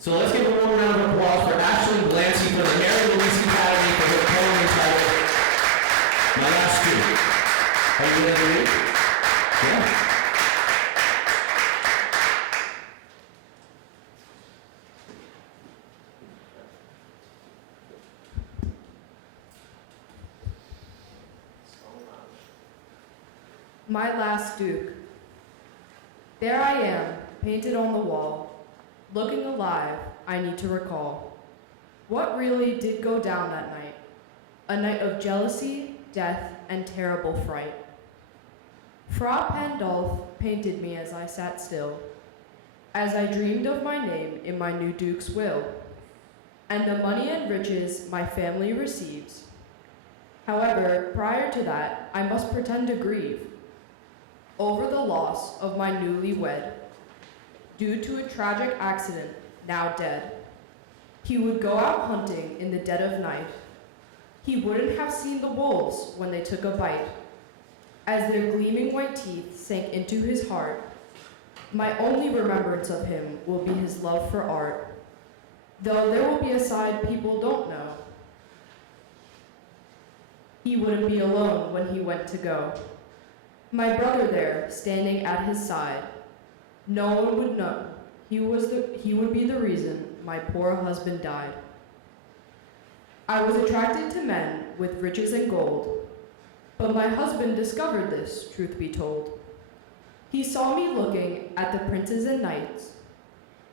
So let's give a warm round of applause for Ashley Glancy from the Mary Louise Academy for her poem entitled My Last Student. Are you ready to read? Yeah. My last Duke. There I am, painted on the wall. Looking alive, I need to recall. What really did go down that night? A night of jealousy, death, and terrible fright. Fra Pandolf painted me as I sat still, as I dreamed of my name in my new Duke's will, and the money and riches my family receives. However, prior to that, I must pretend to grieve over the loss of my newlywed, due to a tragic accident, now dead. He would go out hunting in the dead of night. He wouldn't have seen the wolves when they took a bite. As their gleaming white teeth sank into his heart, my only remembrance of him will be his love for art, though there will be a side people don't know. He wouldn't be alone when he went to go. My brother there, standing at his side. No one would know. He would be the reason my poor husband died. I was attracted to men with riches and gold, but my husband discovered this, truth be told. He saw me looking at the princes and knights,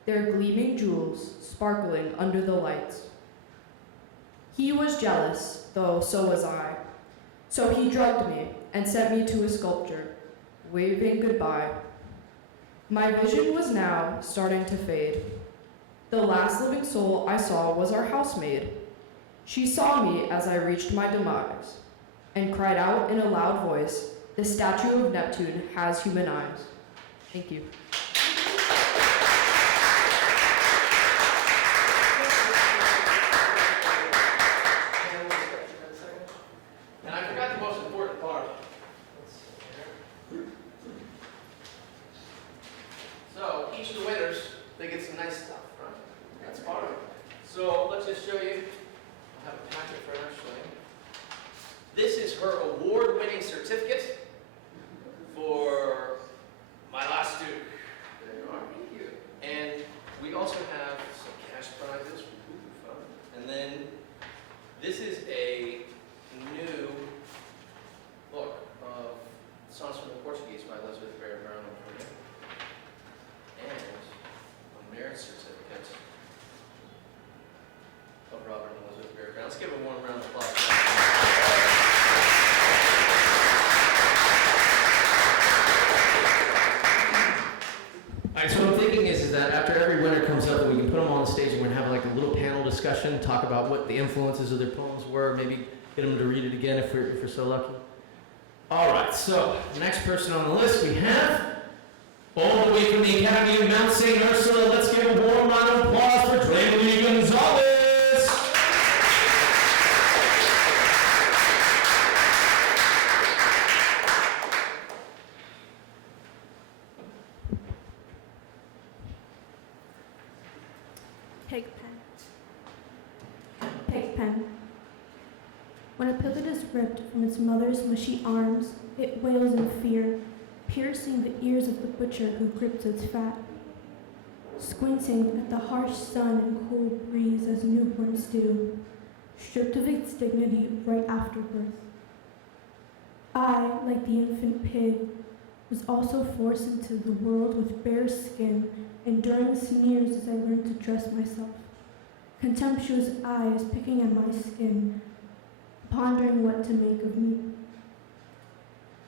their gleaming jewels sparkling under the lights. He was jealous, though so was I. So he drugged me and sent me to a sculpture, waving goodbye. My vision was now starting to fade. The last living soul I saw was our housemaid. She saw me as I reached my demise, and cried out in a loud voice, "The statue of Neptune has human eyes." Thank you. And I forgot the most important part. So each of the winners, they get some nice stuff, right? That's part of it. So let's just show you. I have a packet for Ashley. This is her award-winning certificate for My Last Duke. There you are. Thank you. And we also have some cash prizes. Ooh, fun. And then this is a new book of songs from the Portuguese by Elizabeth Barrett Brown and Moina, and a merit certificate of Robert and Elizabeth Barrett Brown. Let's give a warm round of applause. All right, so what I'm thinking is that after every winner comes up, we can put them on the stage and we're gonna have like a little panel discussion, talk about what the influences of their poems were, maybe get them to read it again if we're so lucky. All right, so the next person on the list we have, all the way from the Academy of Mount St. Ursula, let's give a warm round of applause for Draimely Gonzalez. Pigpen. When a piglet is ripped from its mother's mushy arms, it wails in fear, piercing the ears of the butcher who grips its fat. Squinting at the harsh sun and cool breeze as newborns do, stripped of its dignity right after birth. I, like the infant pig, was also forced into the world with bare skin, enduring sneers as I learned to dress myself. Contemptuous eyes picking at my skin, pondering what to make of me.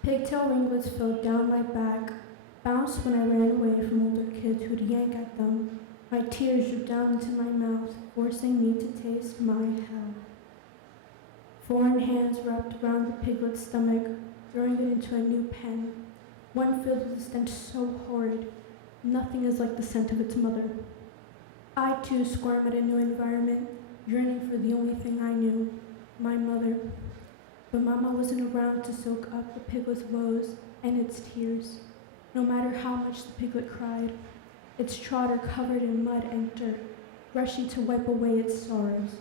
Pigtail ringlets flowed down my back, bounced when I ran away from older kids who'd yank at them. My tears dripped down into my mouth, forcing me to taste my hell. Foreign hands wrapped around the piglet's stomach, throwing it into a new pen, one filled with a stench so horrid, nothing is like the scent of its mother. I too squirm at a new environment, yearning for the only thing I knew, my mother. But Mama wasn't around to soak up the piglet's woes and its tears. No matter how much the piglet cried, its trotter covered in mud and dirt, rushing to wipe away its sorrows.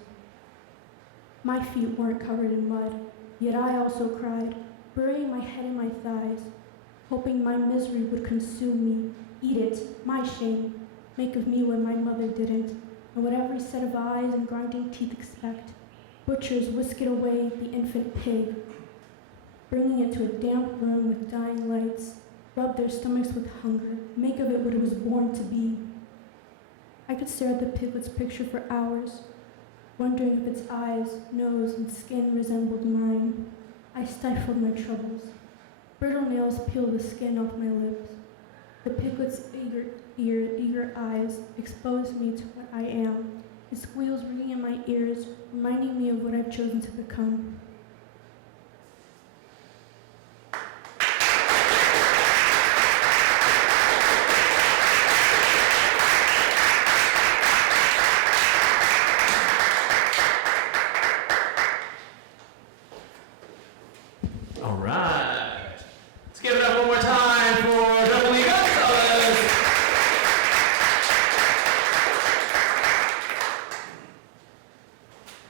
My feet weren't covered in mud, yet I also cried, burying my head in my thighs, hoping my misery would consume me, eat it, my shame, make of me what my mother didn't, and what every set of eyes and grinding teeth expect. Butchers whisked away the infant pig, bringing it to a damp room with dying lights, rub their stomachs with hunger, make of it what it was born to be. I could stare at the piglet's picture for hours, wondering if its eyes, nose, and skin resembled mine. I stifled my troubles. Brittle nails peeled the skin off my lips. The piglet's eager eyes exposed me to what I am, its squeals ringing in my ears, reminding me of what I've chosen to become. All right. Let's give it up one more time for Downey Gonzalez.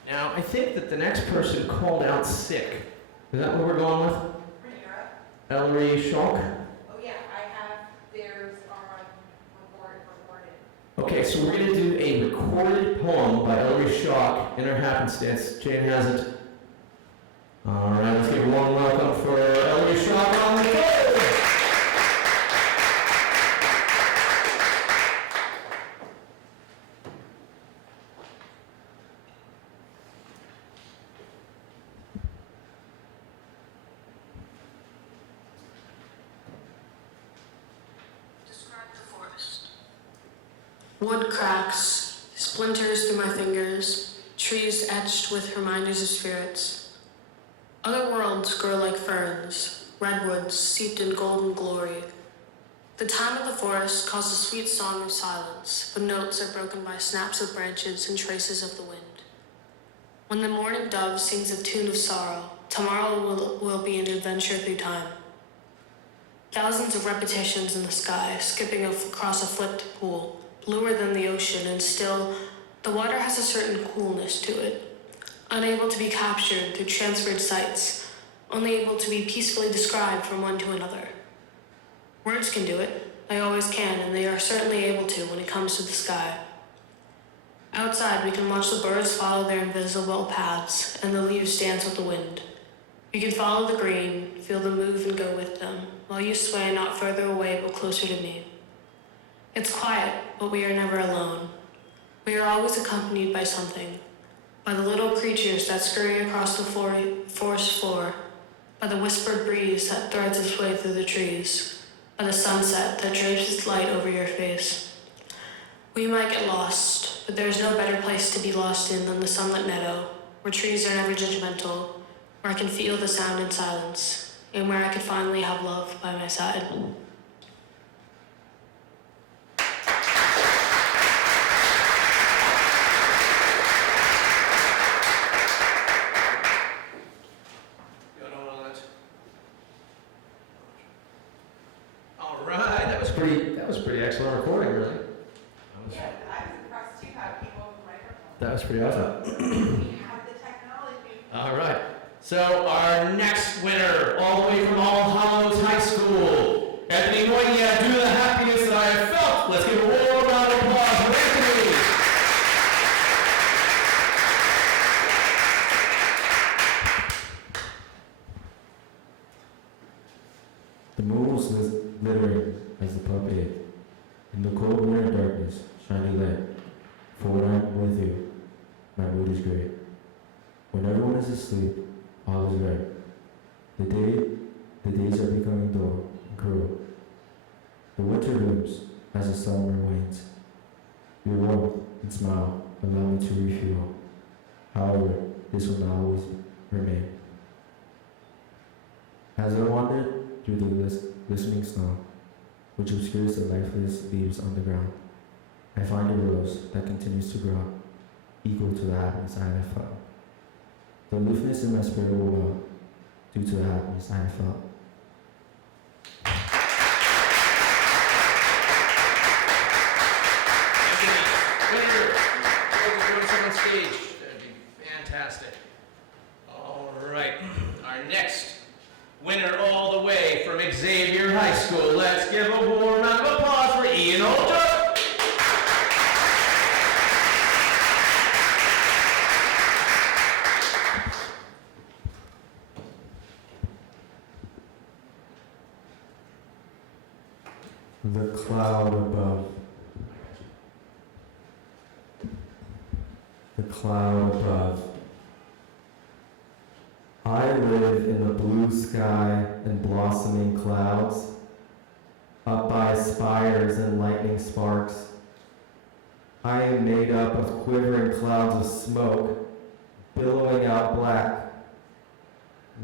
Now, I think that the next person called out sick. Is that what we're going with? Raniero. Ellery, Schalk? Oh yeah, I have theirs on recorded. Okay, so we're going to do a recorded poem by Ellery Schalk in her happenstance. Jane has it. All right, let's give a warm welcome for Ellery Schalk on the stage. Describe the forest. Wood cracks, splinters through my fingers, trees etched with reminders of spirits. Other worlds grow like ferns, redwoods steeped in golden glory. The time of the forest calls a sweet song of silence, but notes are broken by snaps of branches and traces of the wind. When the morning dove sings a tune of sorrow, tomorrow will be an adventure through time. Thousands of repetitions in the sky, skipping across a flipped pool, bluer than the ocean, and still, the water has a certain coolness to it. Unable to be captured through transferred sights, only able to be peacefully described from one to another. Words can do it, they always can, and they are certainly able to when it comes to the sky. Outside, we can watch the birds follow their invisible paths, and the leaves dance with the wind. We can follow the green, feel them move and go with them, while you sway not further away but closer to me. It's quiet, but we are never alone. We are always accompanied by something. By the little creatures that scurry across the forest floor, by the whispered breeze that threads its way through the trees, by the sunset that drapes its light over your face. We might get lost, but there is no better place to be lost in than the sunlit meadow, where trees are never judgmental, where I can feel the sound in silence, and where I could finally have love by my side. That was pretty excellent recording, really. Yeah, I was impressed too how it came over the microphone. That was pretty awesome. We have the technology. All right. So our next winner, all the way from All Hallows High School, Anthony Moina, due to the happiness that I have felt. Let's give a warm round of applause for Anthony. The moon was glittering as the puppet. In the cold winter darkness, shiny light. For when I'm with you, my mood is great. When everyone is asleep, all is right. The days are becoming dull and cruel. The winter looms as the summer wanes. Your warmth and smile allow me to refuel. However, this will not always remain. As I wandered through the glistening snow, which obscures the lifeless leaves on the ground, I find a rose that continues to grow, equal to the happiness I have felt. The aloofness in my spirit will melt, due to the happiness I have felt. Winner stage, that'd be fantastic. All right, our next winner all the way from Xavier High School. Let's give a warm round of applause for Ian Holchak. The cloud above. The cloud above. I live in the blue sky and blossoming clouds, up by spires and lightning sparks. I am made up of quivering clouds of smoke, billowing out black,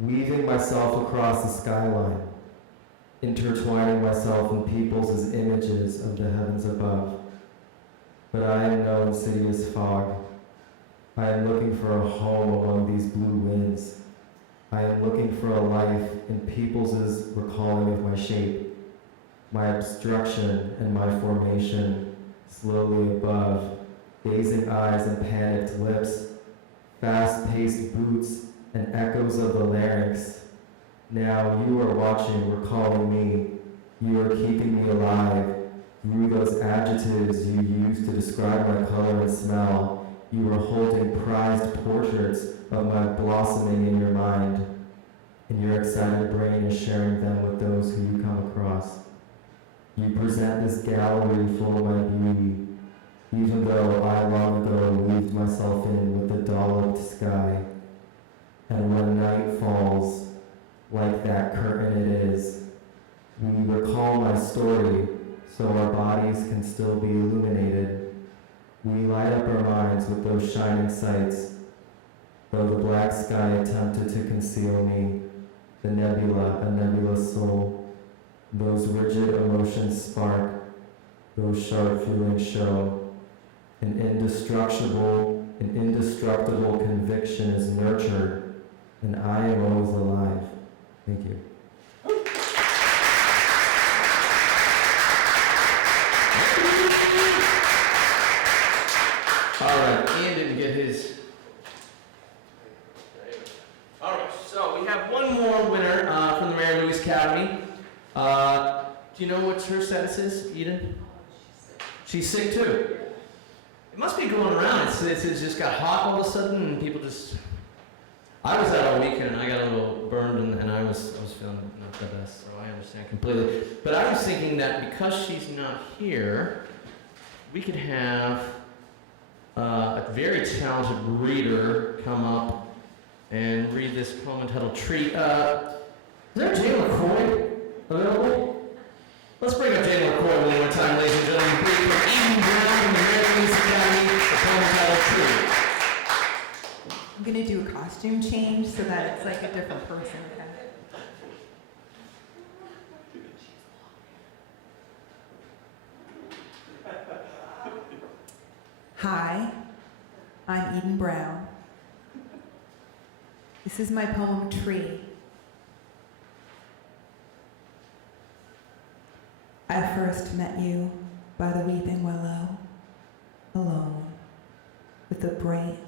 weaving myself across the skyline, intertwining myself in peoples as images of the heavens above. But I am no insidious fog. I am looking for a home among these blue winds. I am looking for a life in peoples' recalling of my shape, my obstruction and my formation, slowly above, gazing eyes and panicked lips, fast-paced boots and echoes of the larynx. Now you are watching, recalling me. You are keeping me alive through those adjectives you use to describe my color and smell. You are holding prized portraits of my blossoming in your mind, and your excited brain is sharing them with those who you come across. You present this gallery full of my beauty, even though I long ago weaved myself in with the dolloped sky. And when night falls, like that curtain it is, we recall my story so our bodies can still be illuminated. We light up our minds with those shining sights, though the black sky attempted to conceal me, the nebula, a nebulous soul. Those rigid emotions spark, those sharp feelings show. An indestructible conviction is nurtured, and I am always alive. Thank you. All right, Ian didn't get his. All right, so we have one more winner from the Mary Louise Academy. Do you know what her status is, Eden? She's sick too. It must be going around. It's just got hot all of a sudden, and people just. I was out all weekend, and I got a little burned, and I was feeling not the best, so I understand completely. But I was thinking that because she's not here, we could have a very talented reader come up and read this poem entitled Tree. Is there Jane LaCroix available? Let's bring up Jane LaCroix one more time, ladies and gentlemen. Reading from Eden Brown from the Mary Louise Academy, the poem entitled Tree. I'm going to do a costume change so that it's like a different person. Okay? Hi, I'm Eden Brown. This is my poem, Tree. I first met you by the weeping willow, alone, with the bright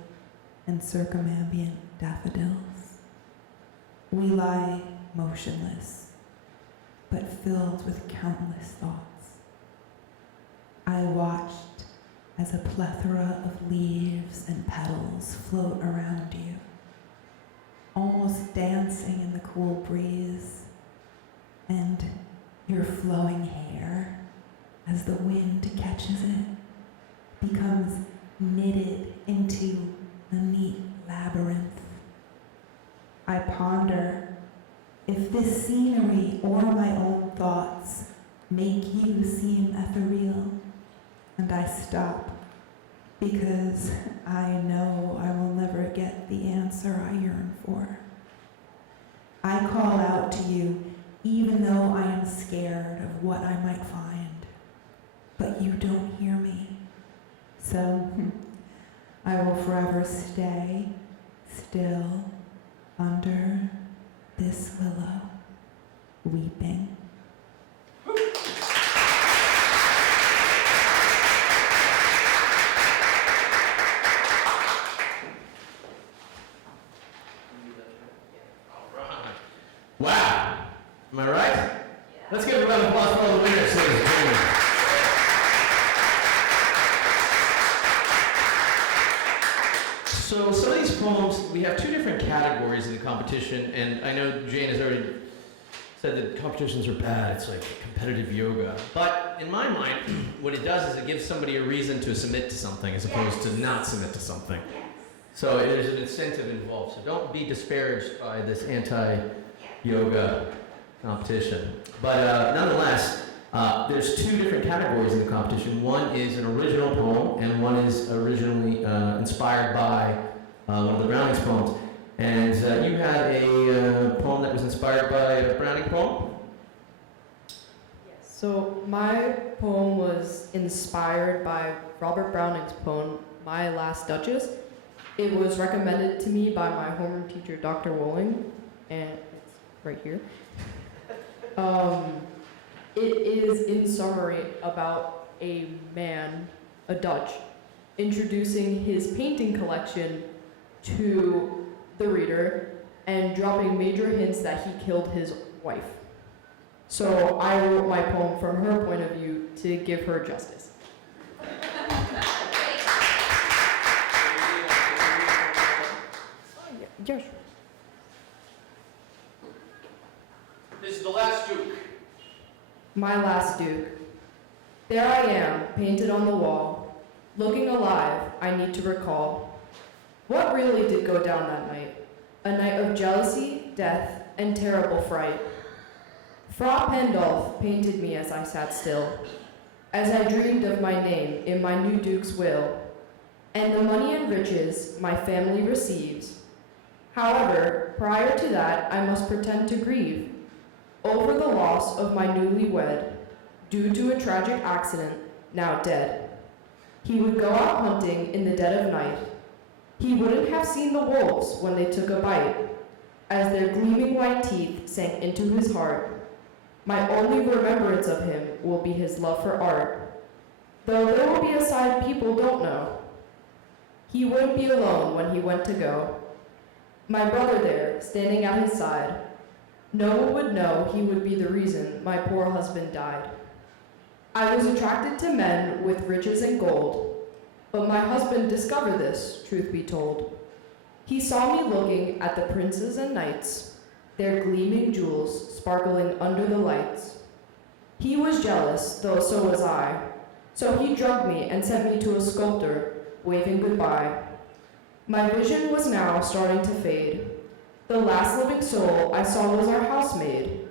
and circumambient daffodils. We lie motionless, but filled with countless thoughts. I watched as a plethora of leaves and petals float around you, almost dancing in the cool breeze, and your flowing hair, as the wind catches it, becomes knitted into a neat labyrinth. I ponder if this scenery or my own thoughts make you seem ethereal, and I stop because I know I will never get the answer I yearn for. I call out to you even though I am scared of what I might find, but you don't hear me. So I will forever stay still under this willow, weeping. So some of these poems, we have two different categories in the competition, and I know Jane has already said that competitions are bad, it's like competitive yoga. But in my mind, what it does is it gives somebody a reason to submit to something as opposed to not submit to something. So there's an incentive involved, so don't be disparaged by this anti-yoga competition. But nonetheless, there's two different categories in the competition. One is an original poem, and one is originally inspired by one of the Browning's poems. And you had a poem that was inspired by a Browning poem? So my poem was inspired by Robert Browning's poem, My Last Duchess. It was recommended to me by my homeroom teacher, Dr. Wolling, and it's right here. It is, in summary, about a man, a Dutch, introducing his painting collection to the reader and dropping major hints that he killed his wife. So I wrote my poem from her point of view to give her justice. Yes. This is the last Duke. My last Duke. There I am, painted on the wall. Looking alive, I need to recall. What really did go down that night? A night of jealousy, death, and terrible fright. Fra Pandolf painted me as I sat still, as I dreamed of my name in my new Duke's will, and the money and riches my family receives. However, prior to that, I must pretend to grieve over the loss of my newlywed, due to a tragic accident, now dead. He would go out hunting in the dead of night. He wouldn't have seen the wolves when they took a bite, as their gleaming white teeth sank into his heart. My only remembrance of him will be his love for art, though there will be a side people don't know. He wouldn't be alone when he went to go. My brother there, standing at his side, no one would know he would be the reason my poor husband died. I was attracted to men with riches and gold, but my husband discovered this, truth be told. He saw me looking at the princes and knights, their gleaming jewels sparkling under the lights. He was jealous, though so was I, so he drugged me and sent me to a sculptor, waving goodbye. My vision was now starting to fade. The last living soul I saw was our housemaid.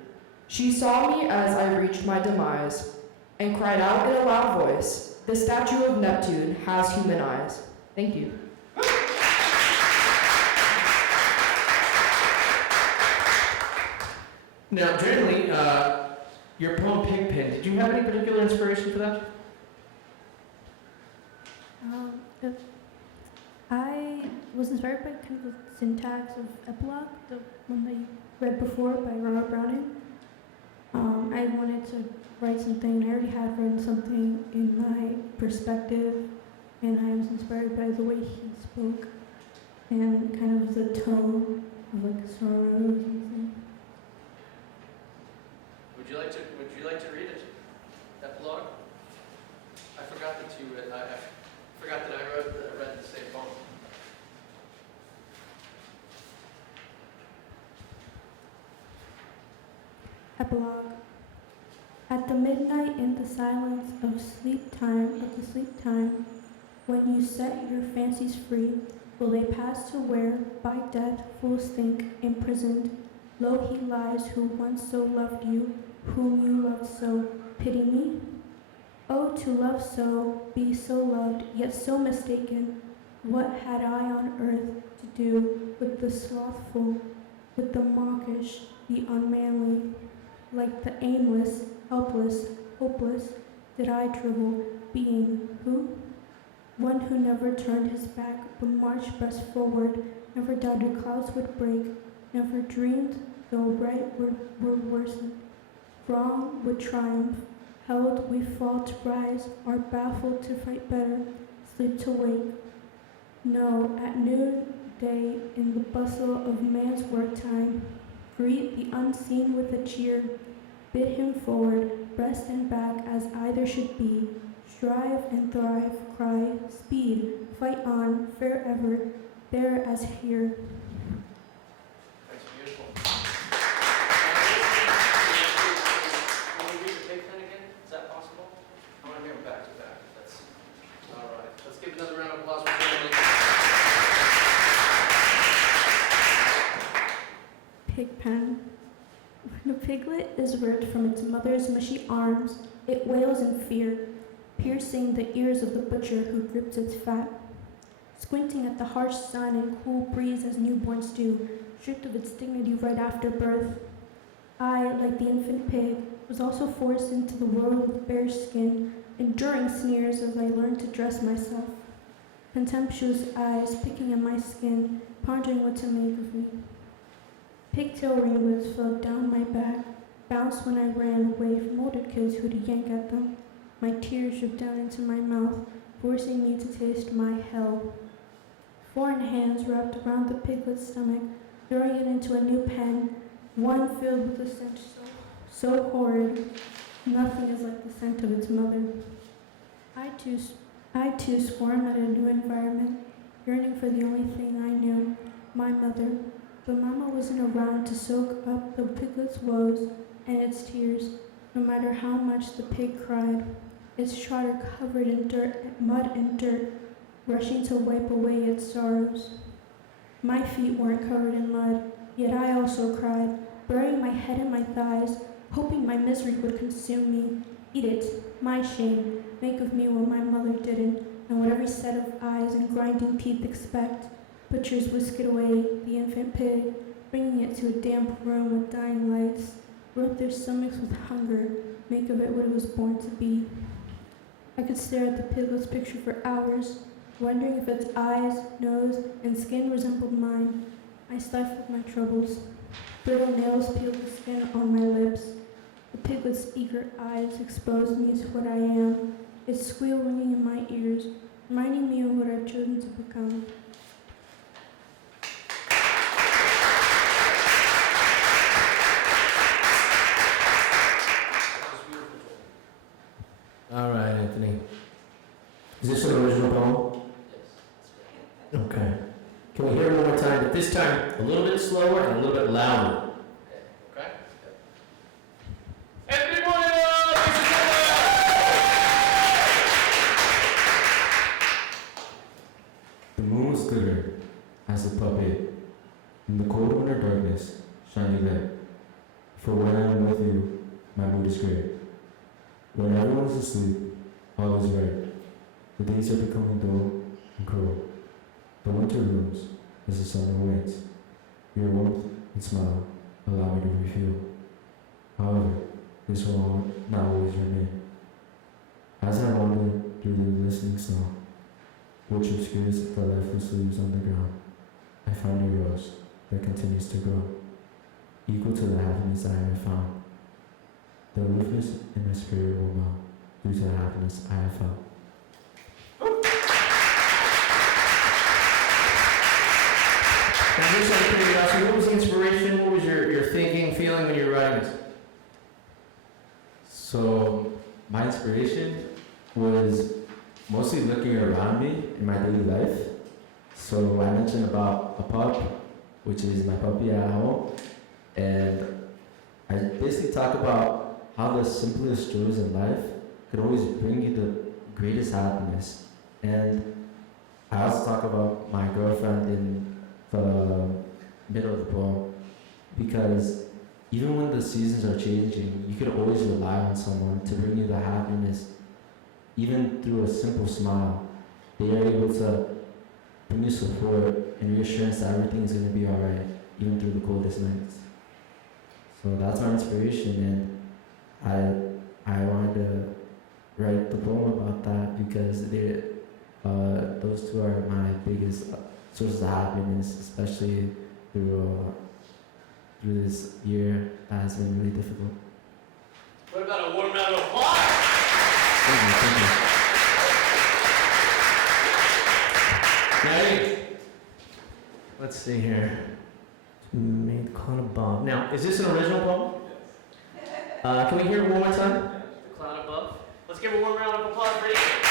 She saw me as I reached my demise, and cried out in a loud voice, "The statue of Neptune has human eyes." Thank you. Now, Draimely, your poem Pigpen, did you have any particular inspiration for that? I was inspired by kind of the syntax of Epilogue, the one that you read before by Robert Browning. I wanted to write something, I already had written something in my perspective, and I was inspired by the way he spoke, and kind of the tone of like sorrows and things. Would you like to read it? Epilogue? I forgot that you read. I forgot that I read the same poem. Epilogue. At the midnight in the silence of the sleep time, when you set your fancies free, will they pass to where, by death, fools think, imprisoned, lo he lies who once so loved you, whom you loved so, pity me? Oh, to love so, be so loved, yet so mistaken, what had I on earth to do with the slothful, with the mawkish, the unmanly? Like the aimless, helpless, hopeless, did I drivel, being who? One who never turned his back, but marched breast forward, never doubted clouds would break, never dreamed, though right were worsened, wrong would triumph, held we fall to rise, are baffled to fight better, sleep to wake. No, at noonday, in the bustle of man's work time, greet the unseen with a cheer, bid him forward, breast and back as either should be, strive and thrive, cry, speed, fight on, fair ever, there as here. That's beautiful. Can we read the pig thing again? Is that possible? I want to hear them back to back. That's all right. Let's give another round of applause for Draimely. Pig pen. When a piglet is ripped from its mother's mushy arms, it wails in fear, piercing the ears of the butcher who grips its fat. Squinting at the harsh sun and cool breeze as newborns do, stripped of its dignity right after birth. I, like the infant pig, was also forced into the world with bare skin, enduring sneers as I learned to dress myself. Contemptuous eyes picking at my skin, pondering what to make of me. Pigtail ringlets flowed down my back, bounced when I ran away from older kids who'd yank at them. My tears dripped down into my mouth, forcing me to taste my hell. Foreign hands wrapped around the piglet's stomach, throwing it into a new pen, one filled with a scent so horrid, nothing is like the scent of its mother. I too squirm at a new environment, yearning for the only thing I knew, my mother. But Mama wasn't around to soak up the piglet's woes and its tears, no matter how much the pig cried, its trotter covered in mud and dirt, rushing to wipe away its sorrows. My feet weren't covered in mud, yet I also cried, burying my head in my thighs, hoping my misery would consume me. Eat it, my shame, make of me what my mother didn't, and what every set of eyes and grinding teeth expect. Butchers whisked away the infant pig, bringing it to a damp room with dying lights, rub their stomachs with hunger, make of it what it was born to be. I could stare at the piglet's picture for hours, wondering if its eyes, nose, and skin resembled mine. I stifled my troubles. Brittle nails peeled the skin on my lips. The piglet's eager eyes exposed me to what I am, its squeal ringing in my ears, reminding me of what I've chosen to become. All right, Anthony. Is this an original poem? Yes. Okay. Can we hear it one more time? But this time a little bit slower and a little bit louder. Okay? Anthony Moina! The moon was glitter as a puppet. In the cold winter darkness, shiny light. For when I am with you, my mood is great. When everyone is asleep, all is right. The days are becoming dull and cruel. The winter looms as the summer waits. Your warmth and smile allow me to refuel. However, this will not always remain. As I wander through the glistening snow, which obscures the lifeless leaves on the ground, I find a rose that continues to grow, equal to the happiness I have found. The aloofness in my spirit will melt due to the happiness I have felt. Now, just out of curiosity, what was the inspiration? What was your thinking, feeling when you were writing this? So, my inspiration was mostly looking around me in my daily life. So, I mentioned about a pup, which is my puppy at home, and I basically talk about how the simplest joys in life could always bring you the greatest happiness. And I also talk about my girlfriend in the middle of the poem, because even when the seasons are changing, you could always rely on someone to bring you the happiness. Even through a simple smile, they are able to bring you support and reassurance that everything is going to be alright, even through the coldest nights. So that's my inspiration, and I wanted to write the poem about that because those two are my biggest sources of happiness, especially through this year that has been really difficult. What about a warm round of applause? Thank you. Ready? Let's see here. Made clown above. Now, is this an original poem? Can we hear it one more time? The clown above. Let's give a warm round of applause for Ethan.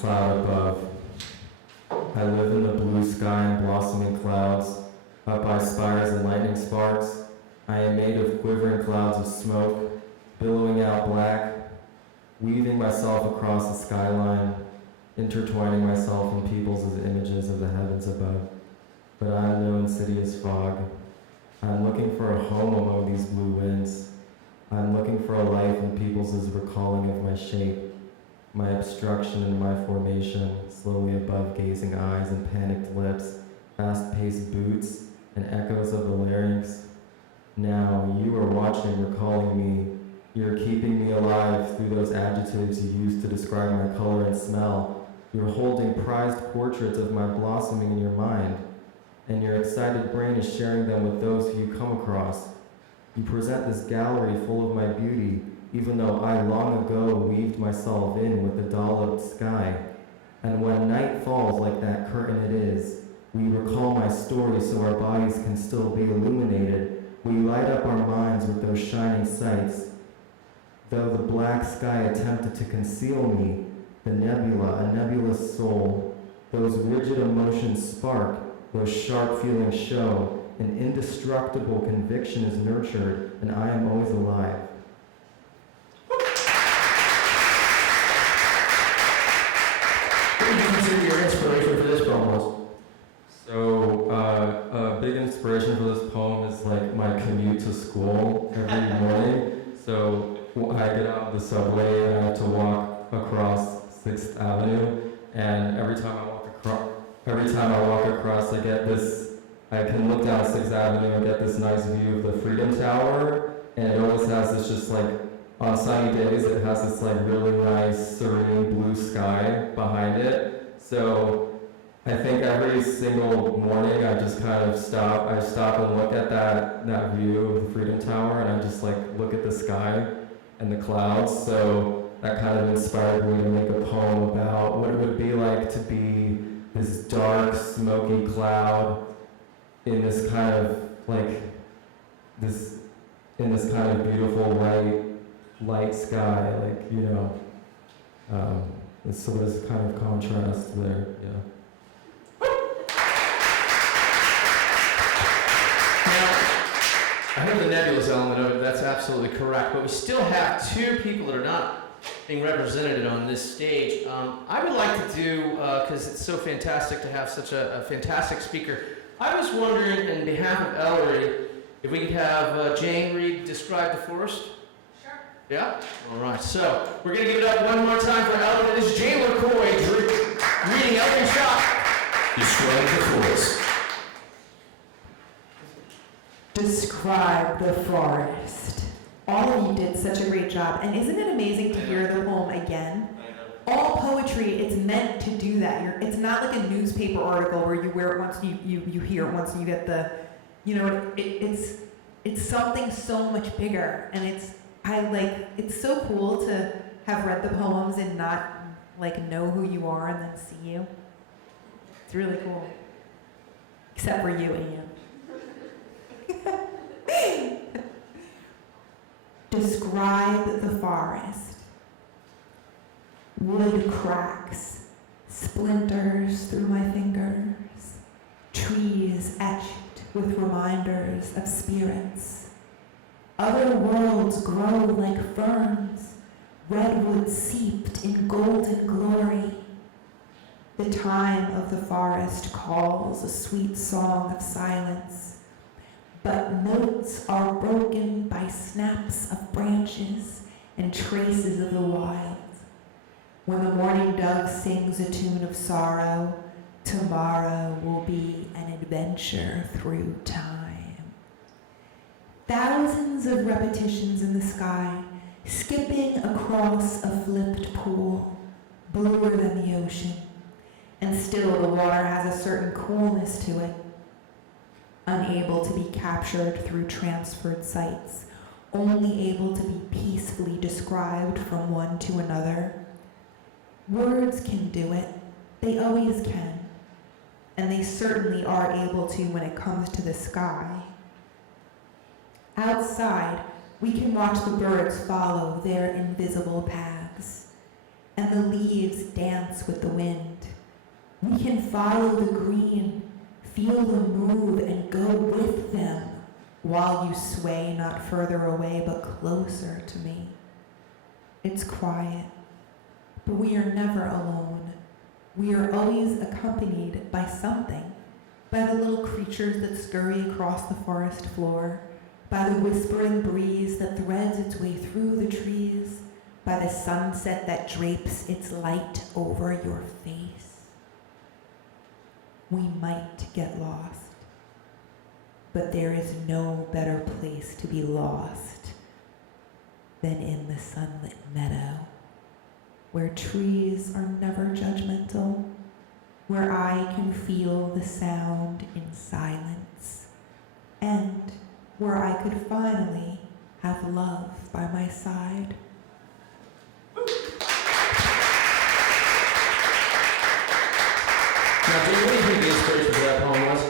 cloud above. I live in the blue sky and blossoming clouds, up by spires and lightning sparks. I am made of quivering clouds of smoke, billowing out black, weaving myself across the skyline, intertwining myself in peoples as images of the heavens above. But I am no insidious fog. I am looking for a home among these blue winds. I am looking for a life in peoples as recalling of my shape, my obstruction and my formation, slowly above gazing eyes and panicked lips, fast-paced boots, and echoes of the larynx. Now, you are watching, recalling me. You are keeping me alive through those adjectives you used to describe my color and smell. You are holding prized portraits of my blossoming in your mind, and your excited brain is sharing them with those who you come across. You present this gallery full of my beauty, even though I long ago weaved myself in with the dolloped sky. And when night falls like that curtain it is, we recall my story so our bodies can still be illuminated. We light up our minds with those shining sights. Though the black sky attempted to conceal me, the nebula, a nebulous soul, those rigid emotions spark, those sharp feelings show, an indestructible conviction is nurtured, and I am always alive. What do you consider your inspiration for this poem was? So, a big inspiration for this poem is like my commute to school every morning. So, I get out of the subway and I have to walk across 6th Avenue, and every time I walk across, I can look down 6th Avenue and get this nice view of the Freedom Tower, and it always has this just like, on sunny days, it has this like really nice, serene blue sky behind it. So I think every single morning I just kind of stop and look at that view of the Freedom Tower, and I just like look at the sky and the clouds. So that kind of inspired me to make a poem about what it would be like to be this dark, smoky cloud in this kind of beautiful light sky, like, you know. So there's kind of contrast there, yeah. I heard the nebulous element of it, that's absolutely correct, but we still have two people that are not being represented on this stage. I would like to do, because it's so fantastic to have such a fantastic speaker, I was wondering, in behalf of Ellery, if we could have Jane read Describe the Forest? Sure. Yeah? All right, so we're going to give it up one more time for Ellery. This is Jane LaCoy reading Ellery Schalk. Describe the forest. Describe the forest. All of you did such a great job, and isn't it amazing to hear the poem again? All poetry, it's meant to do that. It's not like a newspaper article where you wear it once, you hear it once, and you get the, you know, it's something so much bigger, and it's so cool to have read the poems and not like know who you are and then see you. It's really cool. Except for you, Ian. Describe the forest. Wood cracks, splinters through my fingers, trees etched with reminders of spirits. Other worlds grow like ferns, redwood seeped in golden glory. The time of the forest calls a sweet song of silence, but notes are broken by snaps of branches and traces of the wild. When the morning dove sings a tune of sorrow, tomorrow will be an adventure through time. Thousands of repetitions in the sky, skipping across a flipped pool, bluer than the ocean, and still the water has a certain coolness to it, unable to be captured through transferred sights, only able to be peacefully described from one to another. Words can do it. They always can. And they certainly are able to when it comes to the sky. Outside, we can watch the birds follow their invisible paths. and the leaves dance with the wind. We can follow the green, feel them move and go with them while you sway not further away but closer to me. It's quiet, but we are never alone. We are always accompanied by something, by the little creatures that scurry across the forest floor, by the whispering breeze that threads its way through the trees, by the sunset that drapes its light over your face. We might get lost, but there is no better place to be lost than in the sunlit meadow, where trees are never judgmental, where I can feel the sound in silence, and where I could finally have love by my side. Now, do you really think the inspiration for that poem was?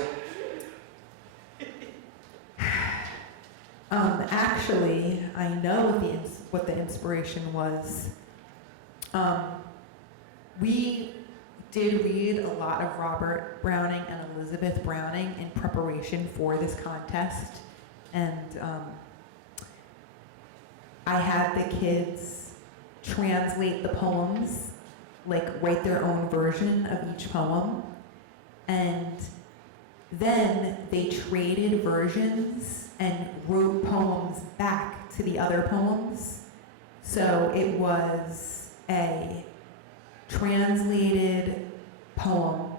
Actually, I know what the inspiration was. We did read a lot of Robert Browning and Elizabeth Browning in preparation for this contest, and I had the kids translate the poems, like write their own version of each poem, and then they traded versions and wrote poems back to the other poems. So it was a translated poem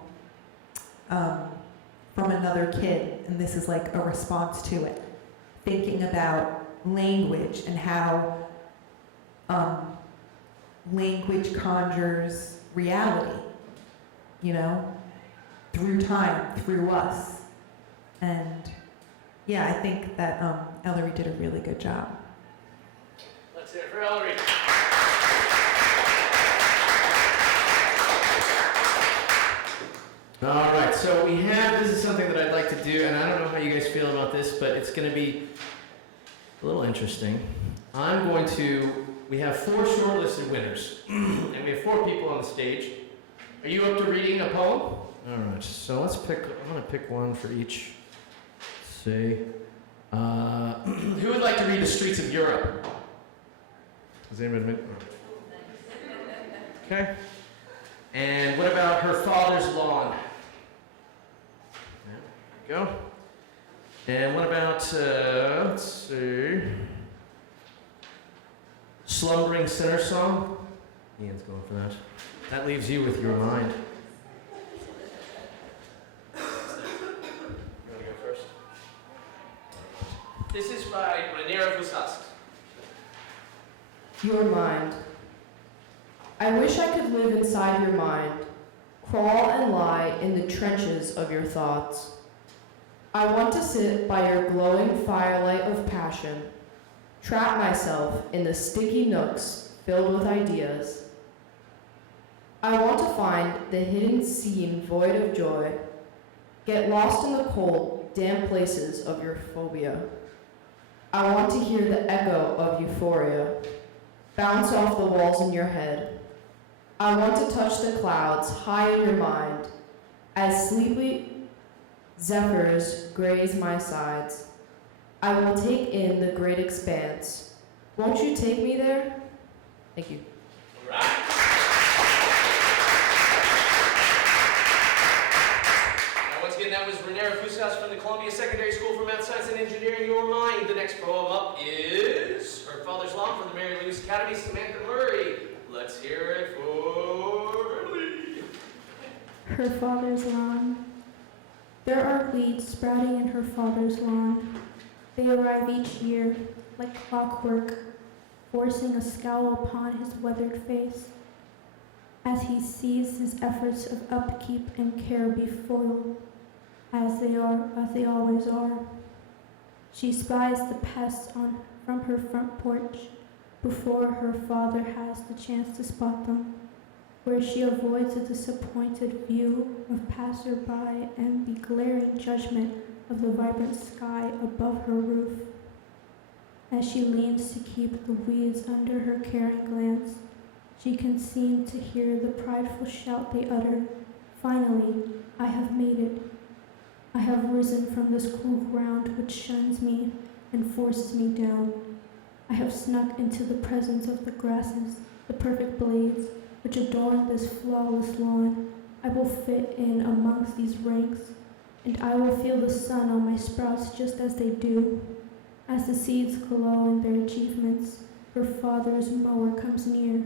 from another kid, and this is like a response to it, thinking about language and how language conjures reality, you know, through time, through us. And yeah, I think that Ellery did a really good job. Let's hear it for Ellery. All right, so we have, this is something that I'd like to do, and I don't know how you guys feel about this, but it's going to be a little interesting. We have 4 shortlisted winners, and we have 4 people on the stage. Are you up to reading a poem? All right, so I'm going to pick one for each. Let's see. Who would like to read The Streets of Europe? Does anyone admit? Okay. And what about Her Father's Lawn? There we go. And what about, let's see, Slumbering Sinner Song? Ian's going for that. That leaves you with your mind. You want to go first? This is by Raniero Fouskas. Your mind. I wish I could live inside your mind, crawl and lie in the trenches of your thoughts. I want to sit by your glowing firelight of passion, trap myself in the sticky nooks filled with ideas. I want to find the hidden scene void of joy, get lost in the cold, damp places of your phobia. I want to hear the echo of euphoria, bounce off the walls in your head. I want to touch the clouds high in your mind, as sleepy zephyrs graze my sides. I will take in the great expanse. Won't you take me there? Thank you. All right. Now, once again, that was Raniero Fouskas from the Columbia Secondary School for Math, Science, and Engineering. Your mind. The next poem up is Her Father's Lawn from the Mary Louise Academy, Samantha Murray. Let's hear it for Draimely. Her father's lawn. There are weeds sprouting in her father's lawn. They arrive each year, like clockwork, forcing a scowl upon his weathered face, as he sees his efforts of upkeep and care be foiled, as they always are. She spies the pests from her front porch before her father has the chance to spot them, where she avoids a disappointed view of passerby and the glaring judgment of the vibrant sky above her roof. As she leans to keep the weeds under her caring glance, She can seem to hear the prideful shout they utter. Finally, I have made it. I have risen from this cool ground which shuns me and forces me down. I have snuck into the presence of the grasses, the perfect blades, which adorn this flawless lawn. I will fit in amongst these ranks, and I will feel the sun on my sprouts just as they do. As the seeds glow in their achievements, her father's mower comes near.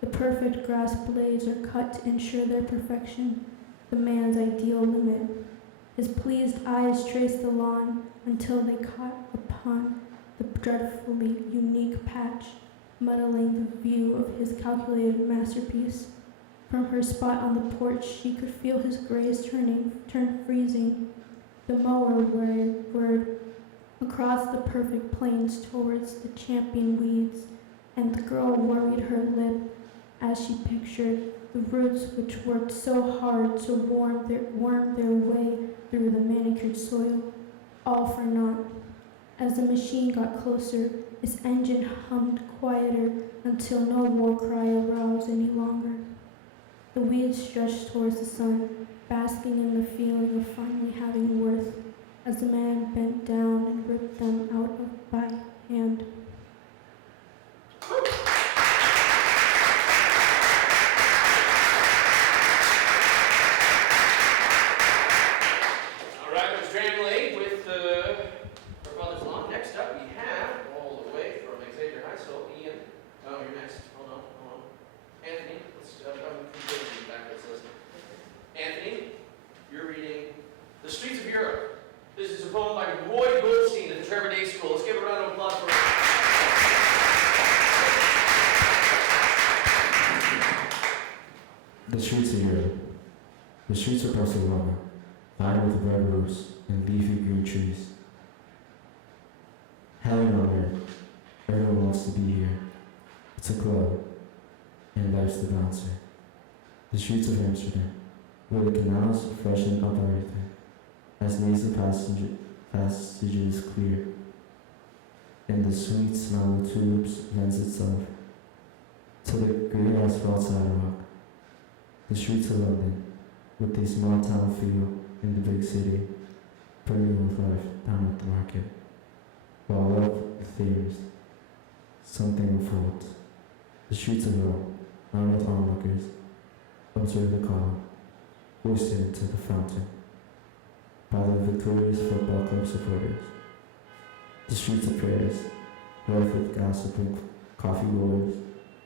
The perfect grass blades are cut to ensure their perfection, the man's ideal limit. His pleased eyes trace the lawn until they caught upon the dreadfully unique patch, muddling the view of his calculated masterpiece. From her spot on the porch, she could feel his grays turn freezing. The mower whirred across the perfect plains towards the champion weeds, and the girl worried her lip as she pictured the roots which worked so hard to worm their way through the manicured soil, all for naught. As the machine got closer, its engine hummed quieter until no war cry aroused any longer. The weeds stretched towards the sun, basking in the feeling of finally having worth, as the man bent down and ripped them out by hand. All right, Ms. Draimely with her brother's lawn. Next up, we have all the way from Xavier HS, Ian. Oh, you're next. Hold on. Anthony, I'm completely backwards list. Anthony, you're reading The Streets of Europe. This is a poem by Roy Goldstein at the Trevor Day School. Let's give a round of applause for him. The streets of Europe. The streets of Barcelona, lined with red roofs and leafy green trees. Helen on earth. Everyone wants to be here. It's a club, and life's the bouncer. The streets of Amsterdam, where the canals freshen up everything, as nasal passages clear, and the sweet smell of tulips lends itself to the grey asphalt sidewalk. The streets of London, with a small town feel in the big city, burning with life down at the market, while love themes, something unfolds. The streets of Rome, lined with onlookers, observe the column, hoisted into the fountain by the victorious football club supporters. The streets of Paris, rife with gossiping coffee wars,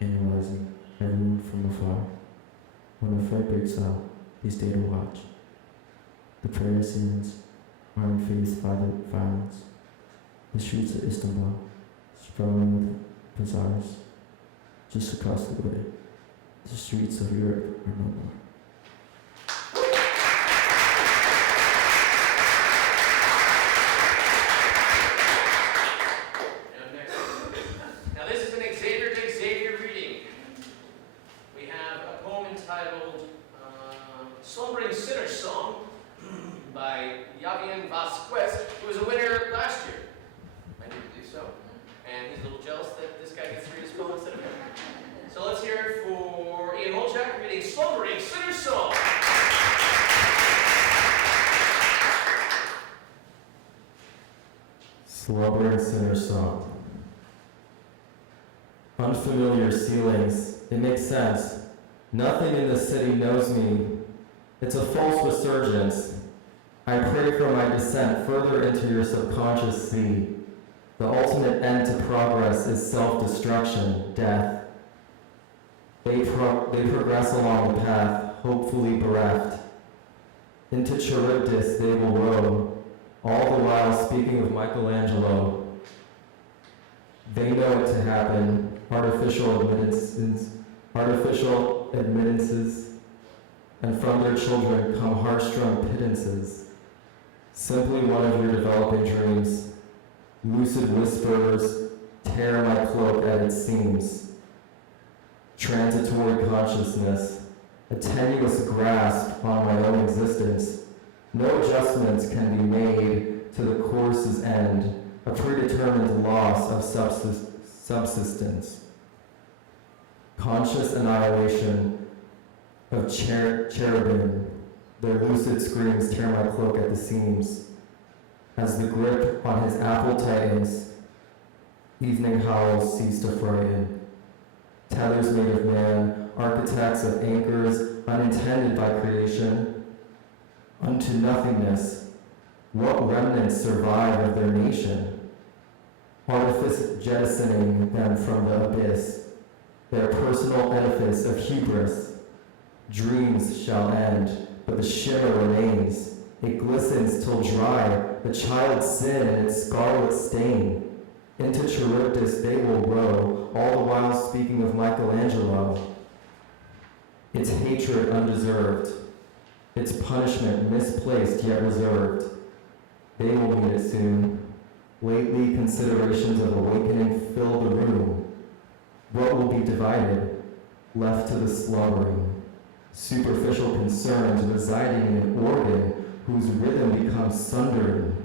analyzing everyone from afar. When a fight breaks out, they stay to watch. The Parisians are unfazed by the violence. The streets of Istanbul, sprawling with bazaars. Just across the way, the streets of Europe are no more. Now this is an Xavier reading. We have a poem entitled Slumbering Sinner's Song by Javier Vasquez, who was a winner last year. I didn't believe so. And he's a little jealous that this guy gets to read his poem instead of him. So let's hear it for Ian Holchak reading Slumbering Sinner's Song. Slumbering Sinner's Song. Unfamiliar ceilings, it makes sense. Nothing in the city knows me. It's a false resurgence. I pray for my descent further into your subconscious sea. The ultimate end to progress is self-destruction, death. They progress along the path, hopefully bereft. Into Charybdis they will row, all the while speaking of Michelangelo. They know it to happen, artificial admittances, and from their children come heart-strung pittances. Simply one of your developing dreams. Lucid whispers tear my cloak at its seams. Transitory consciousnness, a tenuous grasp on my own existence. No adjustments can be made to the course's end, a predetermined loss of subsistence. conscious annihilation of cherubim. Their lucid screams tear my cloak at the seams. As the grip on his apple tightens, evening howls cease to frighten. Tethers made of man, architects of anchors unintended by creation, unto nothingness, what remnants survive of their nation? Artifice jettisoning them from the abyss, their personal edifice of hubris. Dreams shall end, but the shimmer remains. It glistens till dry, the child's sin and its scarlet stain. Into Charybdis they will row, all the while speaking of Michelangelo. Its hatred undeserved, its punishment misplaced yet reserved. They will meet it soon. Lately considerations of awakening fill the room. What will be divided, left to the slumbering? Superficial concerns residing in an organ whose rhythm becomes sundering.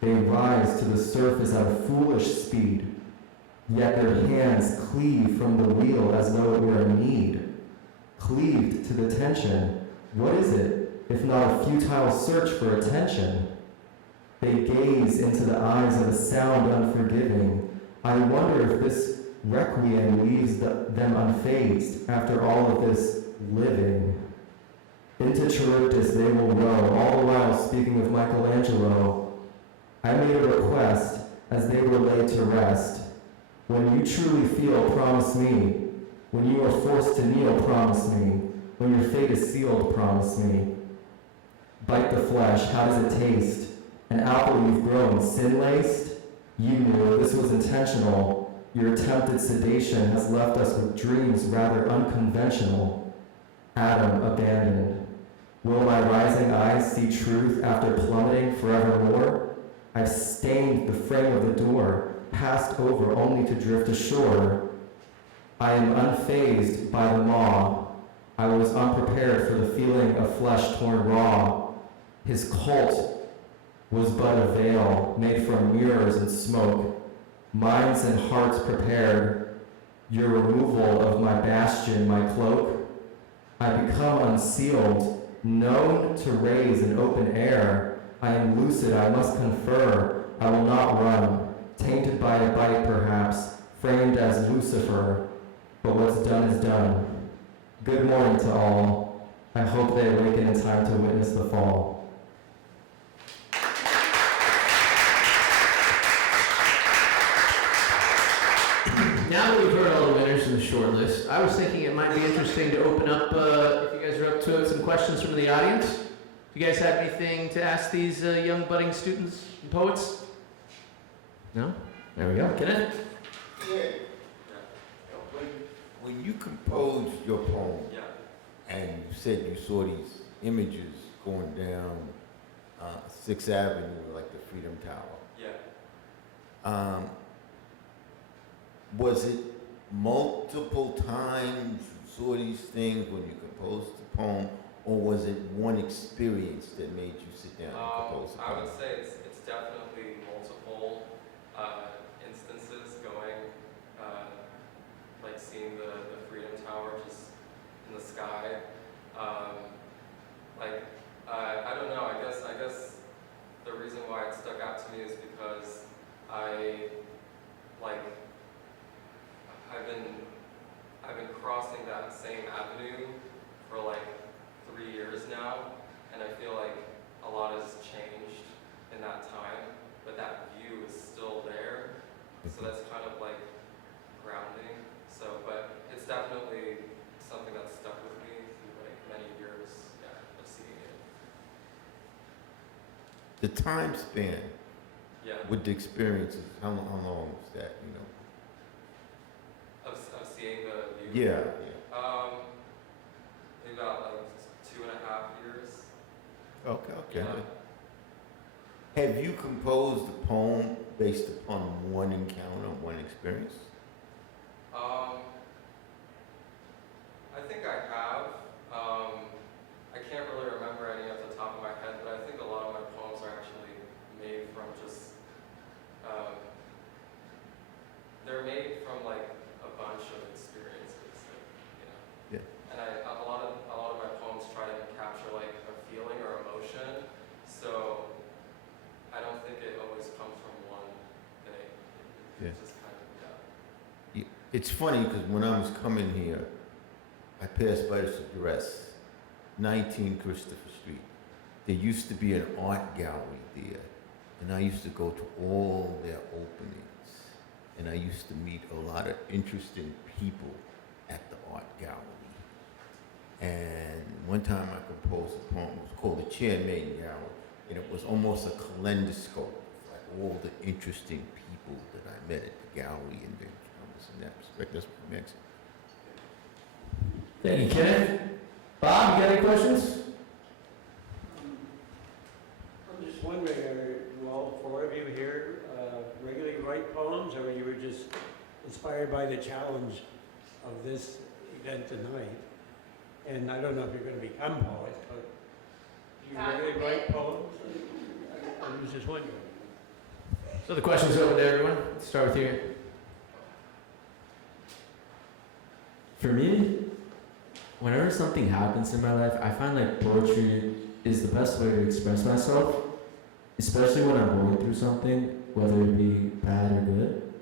They rise to the surface at a foolish speed, yet their hands cleave from the wheel as though it were a need. Cleaved to the tension, what is it, if not a futile search for attention? They gaze into the eyes of a sound unforgiving. I wonder if this requiem leaves them unfazed after all of this living. Into Charybdis they will row, all the while speaking of Michelangelo. I made a request as they were laid to rest. When you truly feel, promise me. When you are forced to kneel, promise me. When your fate is sealed, promise me. Bite the flesh, how does it taste? An apple you've grown, sin-laced? You knew this was intentional. Your attempted sedation has left us with dreams rather unconventional. Adam abandoned. Will my rising eyes see truth after plummeting forevermore? I've stained the frame of the door, passed over only to drift ashore. I am unfazed by the maw. I was unprepared for the feeling of flesh torn raw. His cult was but a veil made from mirrors and smoke. Minds and hearts prepared. Your removal of my bastion, my cloak. I become unsealed, known to raise in open air. I am lucid, I must confer. I will not run, tainted by a bite perhaps, framed as Lucifer. But what's done is done. Good morning to all. I hope they awaken in time to witness the fall. Now that we've heard all the winners in the shortlist, I was thinking it might be interesting to open up, if you guys are up to it, some questions from the audience. Do you guys have anything to ask these young budding students and poets? No? There we go. Kenneth? Yeah. When you composed your poem, and you said you saw these images going down 6th Avenue, like the Freedom Tower. Was it multiple times you saw these things when you composed the poem, or was it one experience that made you sit down and compose the poem? I would say it's definitely multiple instances going, like seeing the Freedom Tower just in the sky. I don't know, I guess the reason why it stuck out to me is because I've been crossing that same avenue for like 3 years now, and I feel like a lot has changed in that time, but that view is still there, so that's kind of like grounding. But it's definitely something that's stuck with me through like many years of seeing it. The time span with the experiences, how long was that, you know? Of seeing the view? Yeah. Maybe about like 2.5 years. Okay. Yeah. Have you composed a poem based upon one encounter, one experience? I think I have. I can't really remember any off the top of my head, but I think a lot of my poems are actually made from just, they're made from like a bunch of experiences. Yeah. And a lot of my poems try to capture like a feeling or emotion. So I don't think it always comes from one thing. It's just kind of, yeah. It's funny because when I was coming here, I passed by this address, 19 Christopher Street. There used to be an art gallery there, and I used to go to all their openings, and I used to meet a lot of interesting people at the art gallery. And one time I composed a poem, it was called The Chairmaid Gallery, and it was almost a kaleidoscope, like all the interesting people that I met at the gallery, and then in that respect, that's what makes it. Thank you, Kenneth. Bob, you got any questions? I'm just wondering, are you all four of you here regularly write poems, or you were just inspired by the challenge of this event tonight? And I don't know if you're going to become poets, but do you regularly write poems? I was just wondering. So the question's open to everyone. Let's start with you. For me, whenever something happens in my life, I find like poetry is the best way to express myself, especially when I'm going through something, whether it be bad or good.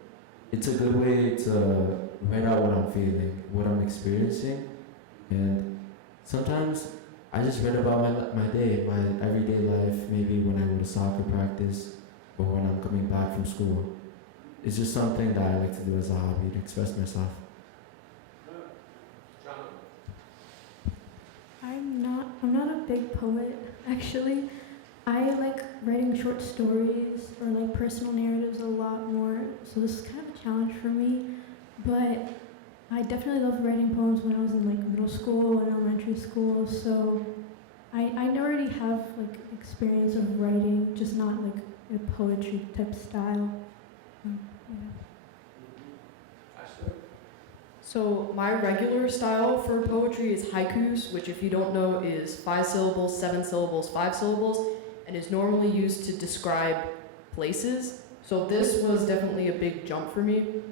It's a good way to write out what I'm feeling, what I'm experiencing, and sometimes I just write about my day, my everyday life, maybe when I go to soccer practice or when I'm coming back from school. It's just something that I like to do as a hobby, to express myself. I'm not a big poet, actually. I like writing short stories or like personal narratives a lot more, so this is kind of a challenge for me. But I definitely loved writing poems when I was in like middle school and elementary school, so I already have like experience of writing, just not like a poetry type style. Yeah. So my regular style for poetry is haikus, which if you don't know is 5 syllables, 7 syllables, 5 syllables, and is normally used to describe places. So this was definitely a big jump for me.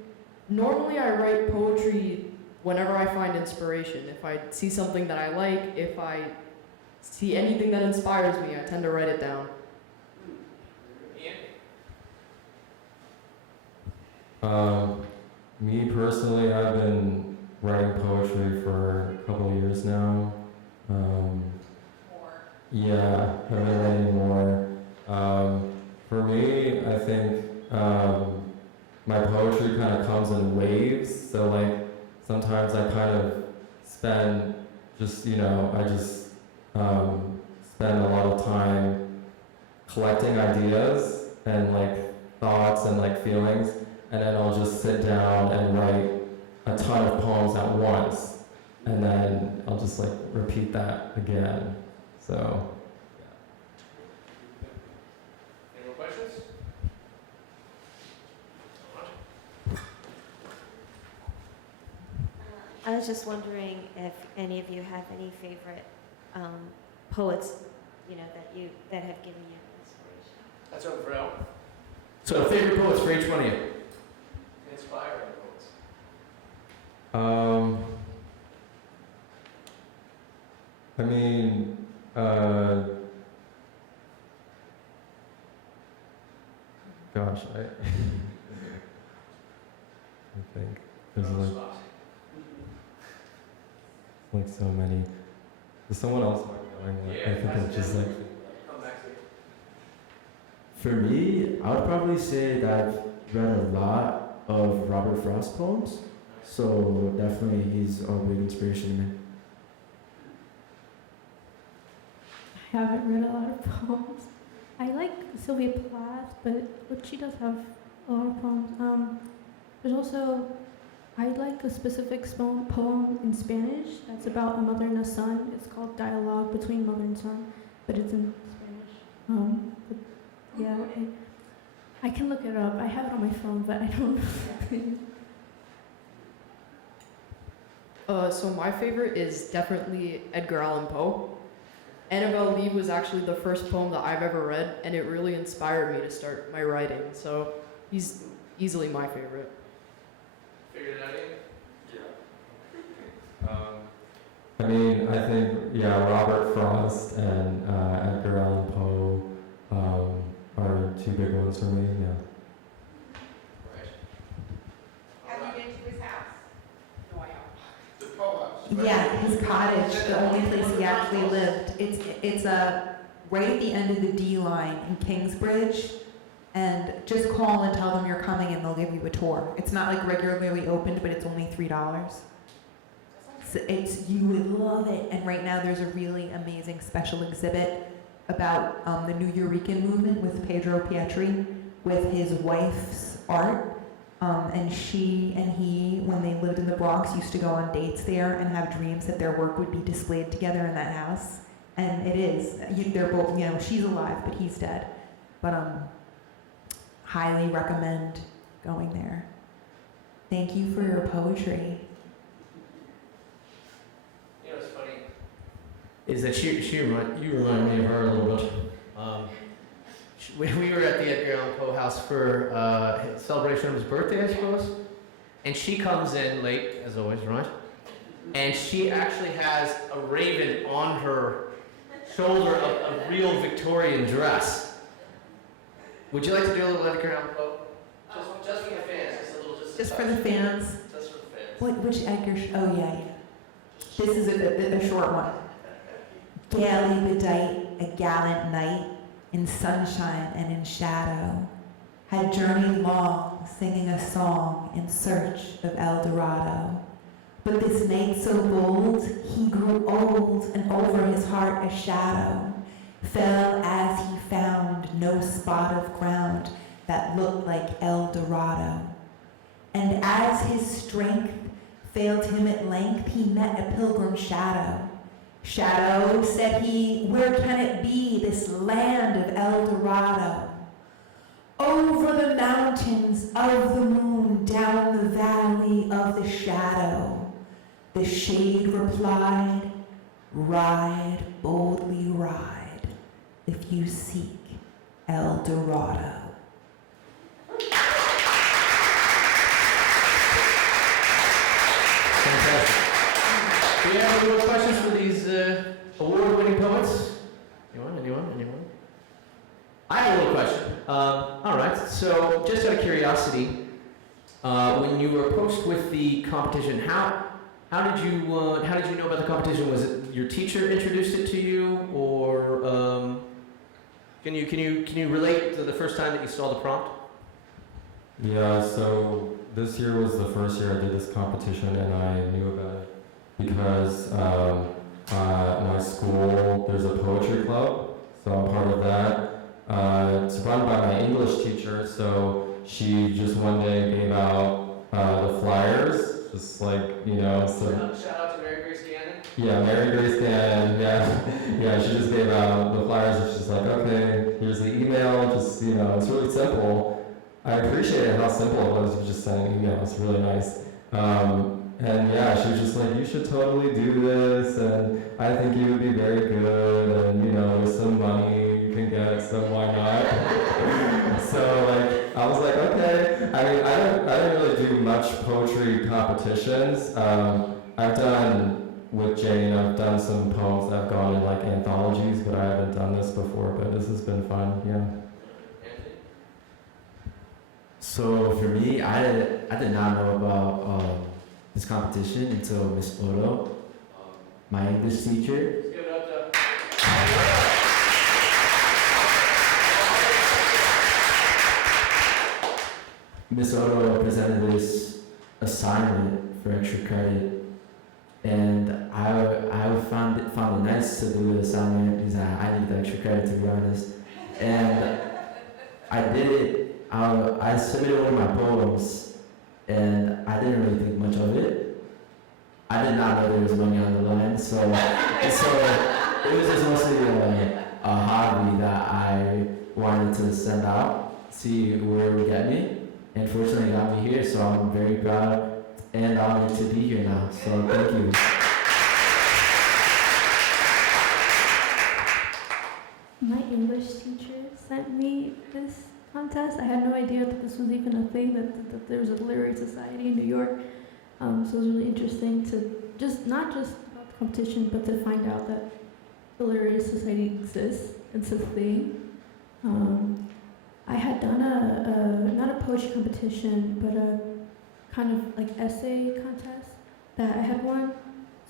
Normally I write poetry whenever I find inspiration. If I see something that I like, if I see anything that inspires me, I tend to write it down. Me personally, I've been writing poetry for a couple of years now. Yeah, I've been writing more. For me, I think my poetry kind of comes in waves. So like sometimes I kind of spend just, I just spend a lot of time collecting ideas and like thoughts and like feelings. And then I'll just sit down and write a ton of poems at once. And then I'll just like repeat that again. So, Any more questions? I was just wondering if any of you have any favorite poets, that have given you inspiration. That's open for Al. So favorite poets for each one of you. Inspiring poets. I mean, gosh, I think there's like so many. There's someone else going. I think I'm just like. For me, I would probably say that I've read a lot of Robert Frost poems, so definitely he's a big inspiration to me. I haven't read a lot of poems. I like Sylvia Plath, but she does have a lot of poems. There's also, I like a specific poem in Spanish that's about a mother and a son. It's called Dialogue Between Mother and Son, but it's in Spanish. Yeah, I can look it up. I have it on my phone, but I don't know. So my favorite is definitely Edgar Allan Poe. Annabelle Lee was actually the first poem that I've ever read, and it really inspired me to start my writing. So he's easily my favorite. Figured it out yet? Yeah. I mean, I think, yeah, Robert Frost and Edgar Allan Poe are two big ones for me, yeah. Have you been to his house? No, I haven't. The poem. Yeah, his cottage, the only place he actually lived. It's right at the end of the D line in Kingsbridge. And just call and tell them you're coming and they'll give you a tour. It's not like regularly opened, but it's only $3. So you would love it. And right now there's a really amazing special exhibit about the New Eurekan movement with Pedro Pietri with his wife's art. And she and he, when they lived in the Bronx, used to go on dates there and have dreams that their work would be displayed together in that house. And it is. They're both, she's alive, but he's dead. But highly recommend going there. Thank you for your poetry. You know what's funny? Is that you remind me of her a little bit. We were at the Edgar Allan Poe house for celebration of his birthday, I suppose. And she comes in late, as always, right? And she actually has a raven on her shoulder of a real Victorian dress. Would you like to do a little Edgar Allan Poe? Just for the fans, Just for the fans. Just for the fans. Which Edgar? Oh yeah. This is a short one. Gaily bedight, a gallant knight, in sunshine and in shadow, had journeyed long, singing a song in search of El Dorado. But this knight so bold, he grew old, and over his heart a shadow fell as he found no spot of ground that looked like El Dorado. And as his strength failed him at length, he met a pilgrim shadow. Shadow, said he, where can it be, this land of El Dorado? Over the mountains of the moon, down the valley of the shadow. The shade replied, ride, boldly ride, if you seek El Dorado. Fantastic. Do you have any more questions for these award-winning poets? Anyone? I have a little question. All right, so just out of curiosity, when you were approached with the competition, how did you know about the competition? Was it your teacher introduced it to you, or can you relate to the first time that you saw the prompt? Yeah, so this year was the first year I did this competition, and I knew about it because at my school there's a poetry club, so I'm part of that. It's run by my English teacher, so she just one day gave out the flyers, just like, so. Shout out to Mary Grace Gannon. Yeah, Mary Grace Gannon, yeah, she just gave out the flyers, and she's like, okay, here's the email, just, it's really simple. I appreciated how simple it was to just send an email, it's really nice. And yeah, she was just like, you should totally do this, and I think you would be very good, and with some money you can get, so why not? So I was like, okay. I mean, I didn't really do much poetry competitions. I've done, with Jane, I've done some poems that have gone in anthologies, but I haven't done this before, but this has been fun, yeah. So for me, I did not know about this competition until Miss Odo, my English teacher. Give it up to... Miss Odo presented this assignment for extra credit, and I found it nice to do the assignment because I needed the extra credit, to be honest. And I did it. I submitted one of my poems, and I didn't really think much of it. I did not know there was money on the line, so it was just mostly a hobby that I wanted to send out, see where it would get me. And fortunately, it got me here, so I'm very proud and honored to be here now. So thank you. My English teacher sent me this contest. I had no idea that this was even a thing, that there was a literary society in New York. So it was really interesting to not just about the competition, but to find out that the Literary Society exists, it's a thing. I had done not a poetry competition, but a kind of like essay contest that I had won.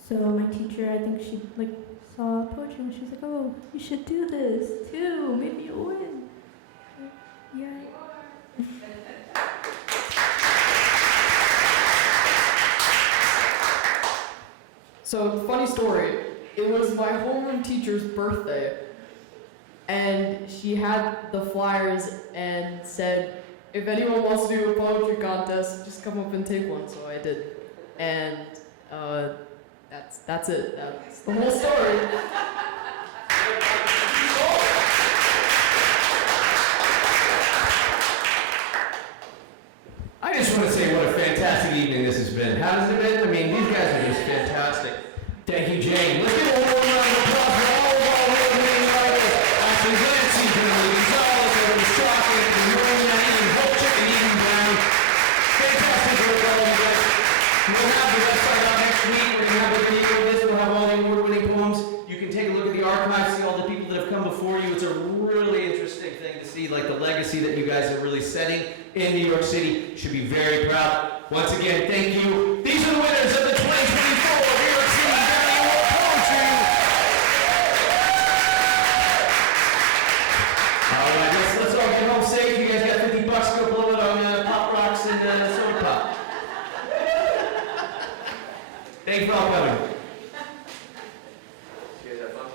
So my teacher, I think she like saw poetry and she was like, "Oh, you should do this too. Maybe you'll win." Yeah. So, funny story. It was my homeroom teacher's birthday, and she had the flyers and said, if anyone wants to do a poetry contest, just come up and take one. So I did, and that's it. That's the whole story. I just want to say what a fantastic evening this has been. How has it been? I mean, these guys are just fantastic. Thank you, Jane. Let's give a warm round of applause for all of our award-winning writers. Actually, Glancy, Gonzalez, Schalk, Moina, and Holchak, and even Brown. Fantastic work, all of you guys. We'll have the website out next week. We're going to have a video of this. We'll have all the award-winning poems. You can take a look at the archives, see all the people that have come before you. It's a really interesting thing to see, like the legacy that you guys are really setting in New York City. You should be very proud. Once again, thank you. These are the winners of the 2024 New York City Downey Award Poetry. All right, let's all get home safe. You guys got $50. Go blow it on Pop Rocks and Soda Pop. Thanks for all coming. You guys have fun?